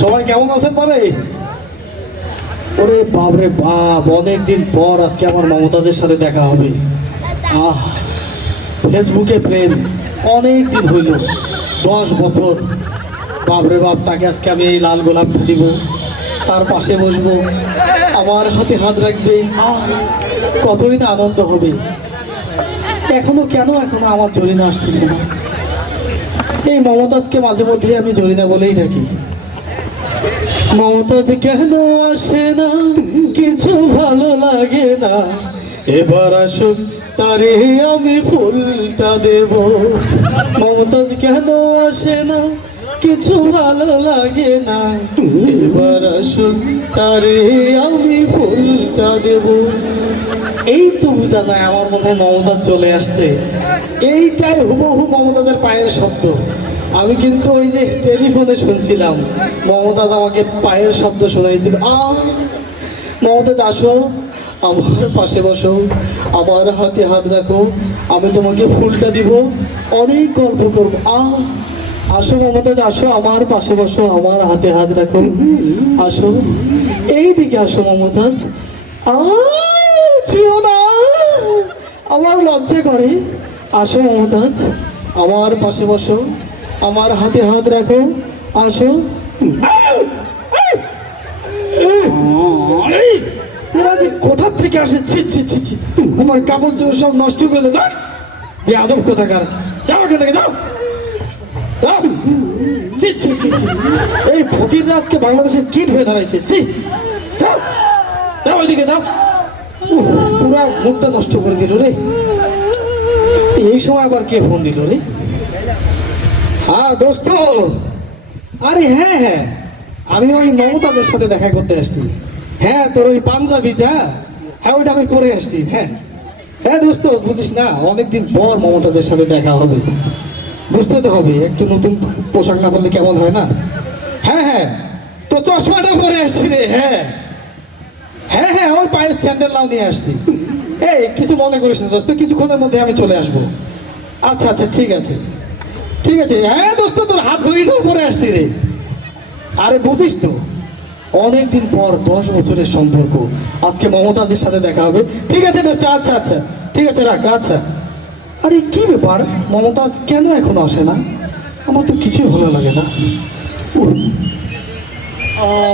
সবাই কেমন আছেন পারে? ওরে বাপরে বাপ, অনেকদিন পর আজকে আমার মমতাজের সাথে দেখা হবে। আহ, ফেসবুকে প্রেম অনেক দিন হইল, 10 বছর। বাপরে বাপ, তাকে আজকে আমি এই লাল গোলাপটা দিব, তার পাশে বসবো, আমার হাতে হাত রাখবে। কতই না আনন্দ হবে। এখনো আমার জরিনা আসতেছে না। এই মমতাজকে মাঝে মধ্যে আমি জরিনা বলেই ডাকি। মমতাজ কেন আসে না, কিছু ভালো লাগে না, এবার আসুক তারে আমি ফুলটা দেব। মমতাজ কেন আসে না, কিছু ভালো লাগে না, এবার আসুক তারে আমি ফুলটা দেব। এই তো বোঝা যায় আমার মনে হয় মমতাজ চলে আসছে। এইটাই হুবহু মমতাজের পায়ের শব্দ। আমি কিন্তু ওই যে টেলিফোনে শুনছিলাম, মমতাজ আমাকে পায়ের শব্দ শোনাইছিল। মমতাজ আসো, আমার পাশে বসো, আমার হাতে হাত রাখো, আমি তোমাকে ফুলটা দিব, অনেক গল্প করবো। আসো মমতাজ, আসো, আমার পাশে বসো, আমার হাতে হাত রাখো, আসো, এই দিকে আসো মমতাজ। ছিও না, আমার লজ্জা করে। আসো মমতাজ, আমার পাশে বসো, আমার হাতে হাত রাখো, আসো। এরা যে কোথা থেকে আসে, ছি ছি ছি ছি, আমার কাপড় চোপড় সব নষ্ট করে দেয়। আদব কোথাকার, যাও এখান থেকে, যাও। ছি ছি ছি ছি, এই ফকিররা আজকে বাংলাদেশের কীট হয়ে দাঁড়াইছে। ছি, যাও যাও, ওইদিকে যাও। পুরা মুখটা নষ্ট করে দিল রে। এই সময় আবার কে ফোন দিল রে? দোস্ত, আরে হ্যাঁ হ্যাঁ, আমি ওই মমতাজের সাথে দেখা করতে আসছি। হ্যাঁ, তোর ওই পাঞ্জাবিটা, হ্যাঁ ওইটা আমি পরে আসছি। হ্যাঁ হ্যাঁ দোস্ত, বুঝিস না, অনেকদিন পর মমতাজের সাথে দেখা হবে, বুঝতে তো হবে, একটু নতুন পোশাক না পরলে কেমন হয় না। হ্যাঁ হ্যাঁ, তো চশমাটা পরে আসছি রে। হ্যাঁ হ্যাঁ হ্যাঁ, আমার পায়ের স্যান্ডেলটাও নিয়ে আসছি। এই কিছু মনে করিস না দোস্ত, কিছুক্ষণের মধ্যে আমি চলে আসবো। আচ্ছা আচ্ছা, ঠিক আছে ঠিক আছে। হ্যাঁ দোস্ত, তোর হাত ঘড়িটাও পরে আসছি রে। আরে বুঝিস তো, অনেকদিন পর 10 বছরের সম্পর্ক, আজকে মমতাজের সাথে দেখা হবে। ঠিক আছে দোস্ত, আচ্ছা আচ্ছা, ঠিক আছে, রাখ। আচ্ছা, আরে কি ব্যাপার, মমতাজ কেন এখনো আসে না? আমার তো কিছুই ভালো লাগে না।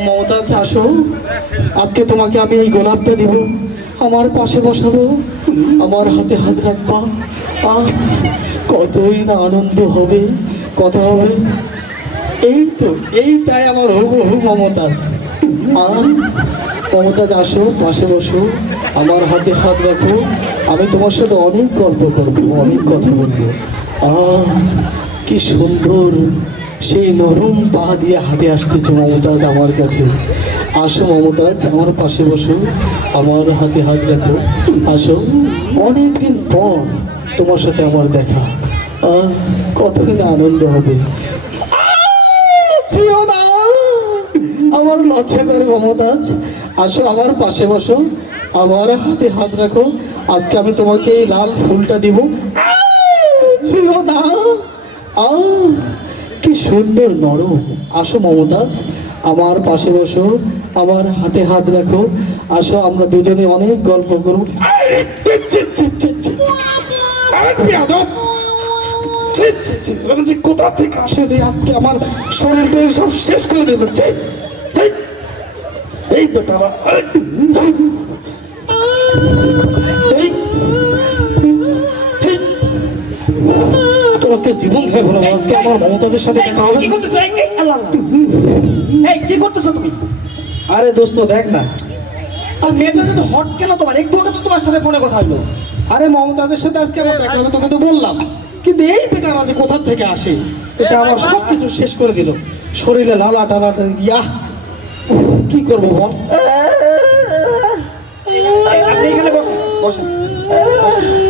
মমতাজ আসো, আজকে তোমাকে আমি এই গোলাপটা দিব, আমার পাশে বসাবো, আমার হাতে হাত রাখবা। কতই না আনন্দ হবে, কথা হবে। এই তো, এইটাই আমার হুবহু মমতাজ। মমতাজ আসো, পাশে বসো, আমার হাতে হাত রাখো, আমি তোমার সাথে অনেক গল্প করবো, অনেক কথা বলবো। কি সুন্দর, সেই নরম পা দিয়ে হাঁটে আসতেছে মমতাজ আমার কাছে। আসো মমতাজ, আমার পাশে বসো, আমার হাতে হাত রাখো, আসো, অনেকদিন পর তোমার সাথে আমার দেখা, কতদিন আনন্দ হবে। আমার লজ্জা করে মমতাজ, আসো, আমার পাশে বসো, আমার হাতে হাত রাখো, আজকে আমি তোমাকে এই লাল ফুলটা দিব। কি সুন্দর নরম। আসো মমতাজ, আমার পাশে বসো, আমার হাতে হাত রাখো, আসো, আমরা দুজনে অনেক গল্প করবো। কোথা থেকে আসে রে, আজকে আমার শরীরটা সব শেষ করে দিল। এই বেটারা, তোর আজকে জীবন খাই বলো, আজকে আমার মমতাজের সাথে দেখা হবে। কি করতেছো তুমি? আরে দোস্ত দেখ না, আজকে হট কেন তোমার? একটু আগে তো তোমার সাথে ফোনে কথা হলো। আরে মমতাজের সাথে আজকে আমার দেখা হবে, তোকে তো বললাম, কিন্তু এই বেটারা যে কোথা থেকে আসে, এসে আমার সব কিছু শেষ করে দিল, শরীরে লালা টালা দিয়া। কি করবো বল? আপনি এখানে বসুন, বসুন,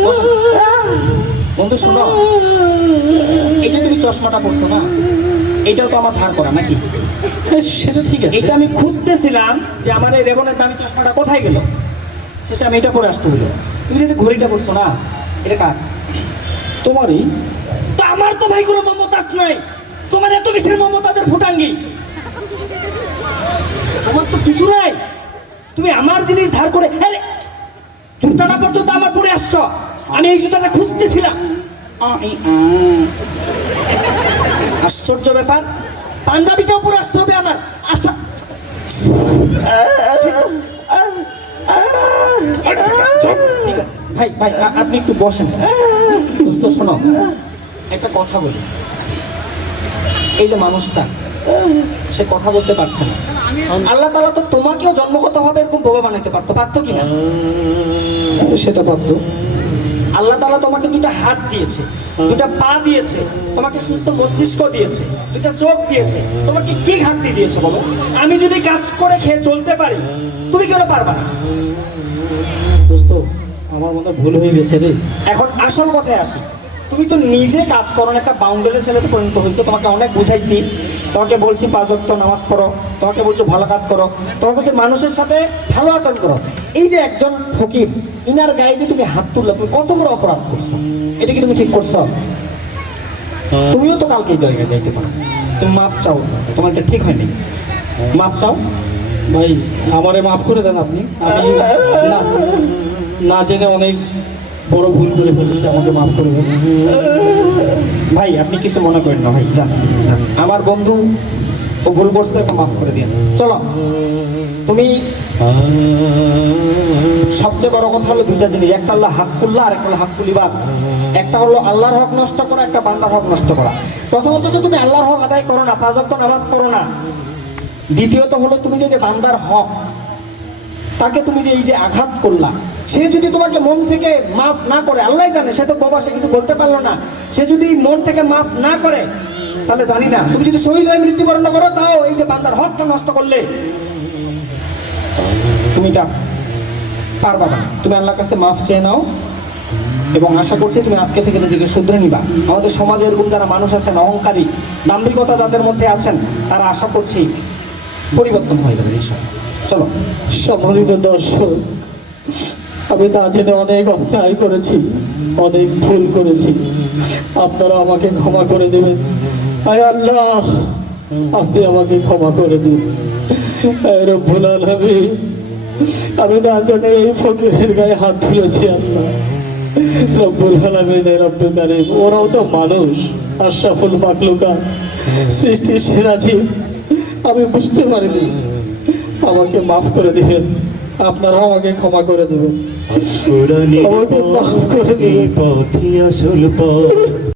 বসুন। বন্ধু শোনো, এই যে তুমি চশমাটা পরছো না, এটাও তো আমার ধার করা নাকি? সেটা ঠিক আছে, এটা আমি খুঁজতেছিলাম যে আমার এই রেবনের দামি চশমাটা কোথায় গেল, শেষে আমি এটা পরে আসতে হলো। তুমি যদি ঘড়িটা পরছো না, এটা কার? তোমারই তো। আমার তো ভাই কোনো মমতাজ নাই, তোমার এত কিসের মমতাজের ফুটাঙ্গি? তোমার তো কিছু নাই, তুমি আমার জিনিস ধার করে, আরে জুতাটা পর্যন্ত আমার পরে আসছো, আমি এই জুতাটা খুঁজতেছিলাম। আশ্চর্য ব্যাপার, পাঞ্জাবিটাও পরে আসতে হবে আমার। আচ্ছা ঠিক আছে ভাই, ভাই আপনি একটু বসেন। দোস্ত শোনো, একটা কথা বলি, এই যে মানুষটা সে কথা বলতে পারছে না, আল্লাহ তাআলা তো তোমাকেও জন্মগতভাবে এরকম বোবা বানাইতে পারতো, পারতো কিনা? সেটা পারত। আল্লাহ তাআলা তোমাকে দুটো হাত দিয়েছে, দুটো পা দিয়েছে, তোমাকে সুস্থ মস্তিষ্ক দিয়েছে, দুটো চোখ দিয়েছে, তোমাকে কি ঘাটতি দিয়েছে বলো? আমি যদি কাজ করে খেয়ে চলতে পারি, তুমি কেন পারবা না? দোস্ত আমার মনে হয় ভুল হয়ে গেছে রে। এখন আসল কথায় আসি, তুমি তো নিজে কাজ করো না, একটা বাউন্ডারি ছেলেতে পরিণত হয়েছে। তোমাকে অনেক বুঝাইছি, তোমাকে বলছি 5 ওয়াক্ত নামাজ পড়ো, তোমাকে বলছি ভালো কাজ করো, তোমাকে বলছি মানুষের সাথে ভালো আচরণ করো। এই যে একজন ফকির, ইনার গায়ে যে তুমি হাত তুললে, তুমি কত বড় অপরাধ করছো, এটা কি তুমি ঠিক করছো? তুমিও তো কালকে এই জায়গায় যাইতে পারো, তুমি মাপ চাও, তোমার এটা ঠিক হয়নি, মাপ চাও। ভাই আমারে মাফ করে দেন আপনি, আমি না না জেনে অনেক বড় ভুল করে ফেলেছি, আমাকে মাফ করে দেন। ভাই আপনি কিছু মনে করেন না ভাই, যান যান। আমার বন্ধু ও ভুল করছে, ওকে মাফ করে দিন। চলো, তুমি সবচেয়ে বড় কথা হলো দুইটা জিনিস, একটা হলো হাক্কুল্লাহ আর একটা হলো হাক্কুলিবাদ। একটা হলো আল্লাহর হক নষ্ট করা, একটা বান্দার হক নষ্ট করা। প্রথমত তো তুমি আল্লাহর হক আদায় করো না, 5 ওয়াক্ত নামাজ পড়ো না। দ্বিতীয়ত হলো তুমি যে বান্দার হক, তাকে তুমি যে এই যে আঘাত করলা, সে যদি তোমাকে মন থেকে মাফ না করে, আল্লাহ জানে, সে তো বাবা, সে কিছু বলতে পারলো না, সে যদি মন থেকে মাফ না করে, তাহলে জানি না, তুমি যদি শহীদ হয়ে মৃত্যুবরণ করো, তাও এই যে বান্দার হকটা নষ্ট করলে তুমি এটা পারবা না। তুমি আল্লাহর কাছে মাফ চেয়ে নাও, এবং আশা করছি তুমি আজকে থেকে নিজেকে শুধরে নিবা। আমাদের সমাজে এরকম যারা মানুষ আছেন, অহংকারী, দাম্ভিকতা যাদের মধ্যে আছেন, তারা আশা করছি পরিবর্তন হয়ে যাবে ইনশাআল্লাহ। চলো। সম্মানিত দর্শক, আমি না জেনে অনেক অন্যায় করেছি, অনেক ভুল করেছি, আপনারা আমাকে ক্ষমা করে দেবেন। আয় আল্লাহ, আপনি আমাকে ক্ষমা করে দিন। আয় রব্বুল আলামিন, আমি না জানি এই ফকিরের গায়ে হাত তুলেছি। আল্লাহ রব্বুল আলামিন, রব্বুল কারীম, ওরাও তো মানুষ, আশরাফুল মাখলুকাত, সৃষ্টির সেরা জীব, আমি বুঝতে পারিনি, আমাকে মাফ করে দিবেন, আপনারাও আমাকে ক্ষমা করে দেবেন, আমাকে মাফ করে দিবেন। পথই আসল পথ।